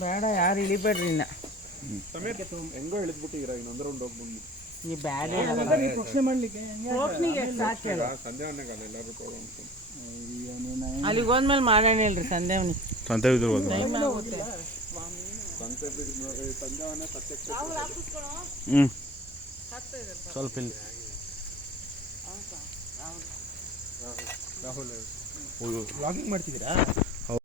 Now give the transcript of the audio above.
ಬೇಡ ಯಾರು ಇಳಿಬೇಡ್ರಿ ಇನ್ನ ಹೆಂಗೋ ಇಳಿದ್ಬಿಟ್ಟಿರ ಇನ್ನೊಂದು ರೌಂಡ್ ಹೋಗ್ಬಂದು ಈ ಬ್ಯಾಡ ಅಲ್ಲಿಗೆ ಹೋದ್ಮೇಲೆ ಮಾಡೋಣ ಹೇಳ್ರಿ ಸಂದೇವನಿ ಸ್ವಲ್ಪ ಇಲ್ಲಿ ವ್ಲಾಗಿಂಗ್ ಮಾಡ್ತಿದ್ದೀರಾ?